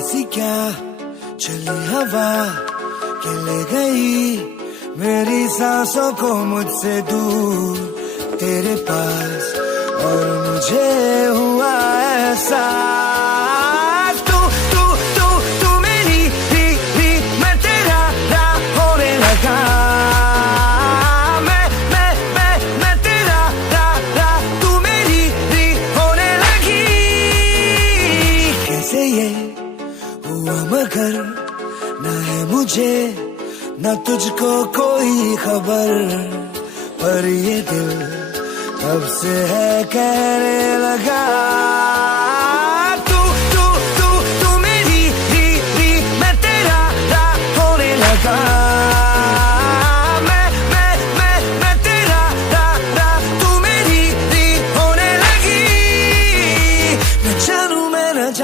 ऐसी क्या चली हवा कि ले गई मेरी सांसों को मुझसे दूर तेरे पास, और मुझे हुआ ऐसा तू तू तू तू मेरी भी मैं तेरा होने लगा, मैं तेरा तू मेरी भी होने लगी। कैसे ये हुआ मगर ना है मुझे ना तुझको कोई खबर, पर ये दिल तब से है कहने लगा तू तू तू तू मेरी भी मैं तेरा होने लगा।